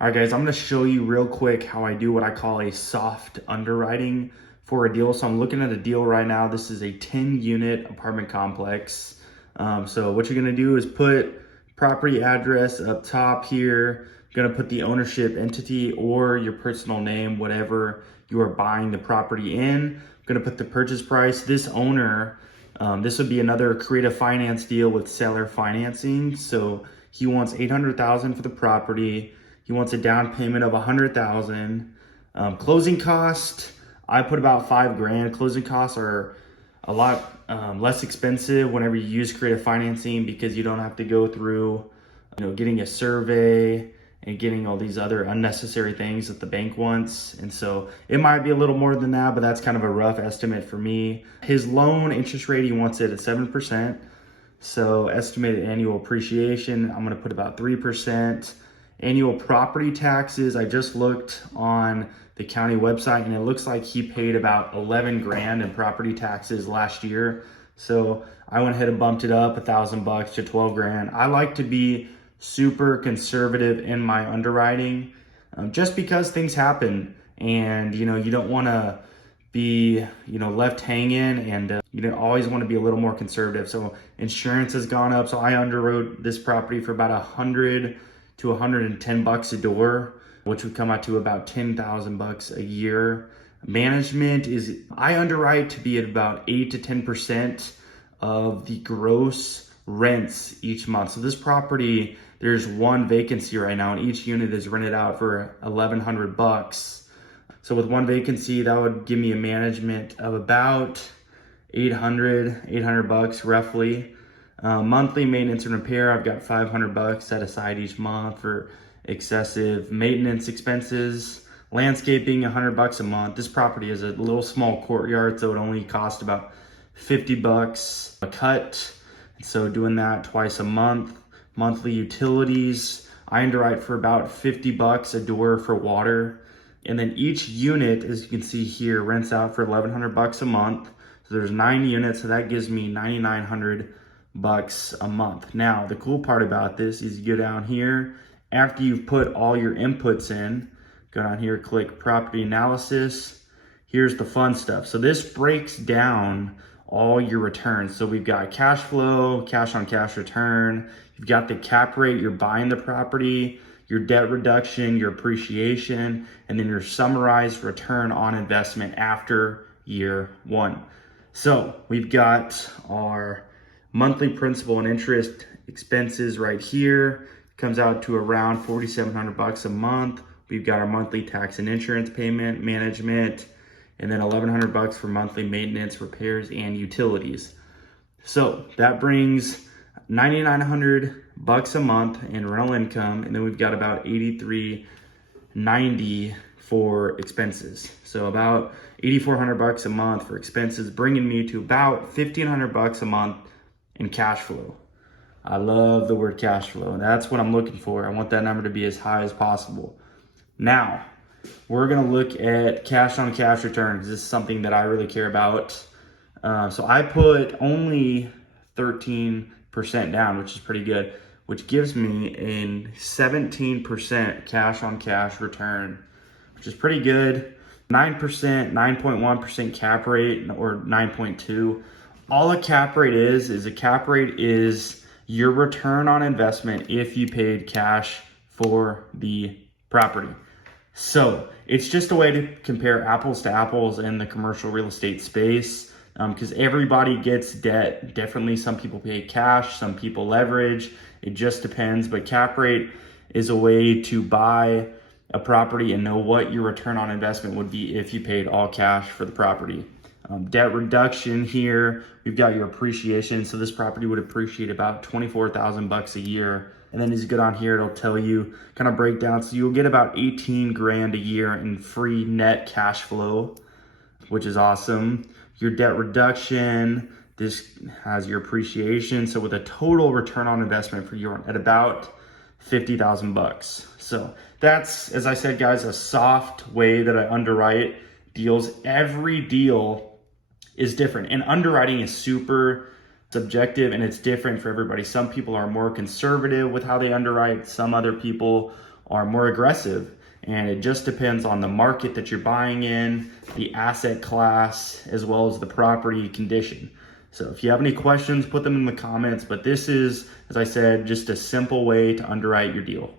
All right, guys, I'm gonna show you real quick how I do what I call a soft underwriting for a deal. So I'm looking at a deal right now. This is a 10-unit apartment complex. So what you're gonna do is put property address up top here. You're gonna put the ownership entity or your personal name, whatever you are buying the property in. I'm gonna put the purchase price. This owner, this would be another creative finance deal with seller financing. So he wants $800,000 for the property. He wants a down payment of $100,000. Closing cost, I put about $5,000. Closing costs are a lot less expensive whenever you use creative financing because you don't have to go through, getting a survey and getting all these other unnecessary things that the bank wants. And so it might be a little more than that, but that's kind of a rough estimate for me. His loan interest rate, he wants it at 7%. So estimated annual appreciation, I'm gonna put about 3%. Annual property taxes, I just looked on the county website and it looks like he paid about 11 grand in property taxes last year. So I went ahead and bumped it up $1,000 to 12 grand. I like to be super conservative in my underwriting just because things happen and you don't want to be left hanging, and you always want to be a little more conservative. So insurance has gone up, so I underwrote this property for about $100 to $110 a door, which would come out to about $10,000 a year. Management is, I underwrite to be at about 8 to 10% of the gross rents each month. So this property, there's one vacancy right now and each unit is rented out for $1,100. So with one vacancy, that would give me a management of about $800 roughly. Monthly maintenance and repair, I've got $500 set aside each month for excessive maintenance expenses. Landscaping, $100 a month. This property is a little small courtyard, so it only cost about $50 a cut. So doing that twice a month. Monthly utilities, I underwrite for about $50 a door for water. And then each unit, as you can see here, rents out for $1,100 a month. So there's 9 units, so that gives me $9,900 a month. Now, the cool part about this is you go down here, after you've put all your inputs in, go down here, click property analysis. Here's the fun stuff. So this breaks down all your returns. So we've got cash flow, cash on cash return. You've got the cap rate, you're buying the property, your debt reduction, your appreciation, and then your summarized return on investment after year 1. So we've got our monthly principal and interest expenses right here. It comes out to around $4,700 a month. We've got our monthly tax and insurance payment, management, and then $1,100 for monthly maintenance, repairs, and utilities. So that brings $9,900 a month in rental income, and then we've got about $8,390 for expenses. So about $8,400 a month for expenses, bringing me to about $1,500 a month in cash flow. I love the word cash flow, and that's what I'm looking for. I want that number to be as high as possible. Now, we're gonna look at cash on cash returns. This is something that I really care about. So I put only 13% down, which is pretty good, which gives me a 17% cash on cash return, which is pretty good. 9%, 9.1% cap rate, or 9.2. All a cap rate is a cap rate is your return on investment if you paid cash for the property. So it's just a way to compare apples to apples in the commercial real estate space, because everybody gets debt differently. Some people pay cash, some people leverage. It just depends. But cap rate is a way to buy a property and know what your return on investment would be if you paid all cash for the property. Debt reduction here, we've got your appreciation. So this property would appreciate about $24,000 a year. And then as you go down here, it'll tell you kind of breakdown. So you'll get about 18 grand a year in free net cash flow, which is awesome. Your debt reduction, this has your appreciation. So with a total return on investment for you at about $50,000. So that's, as I said, guys, a soft way that I underwrite deals. Every deal is different, and underwriting is super subjective and it's different for everybody. Some people are more conservative with how they underwrite. Some other people are more aggressive. And it just depends on the market that you're buying in, the asset class, as well as the property condition. So if you have any questions, put them in the comments. But this is, as I said, just a simple way to underwrite your deal.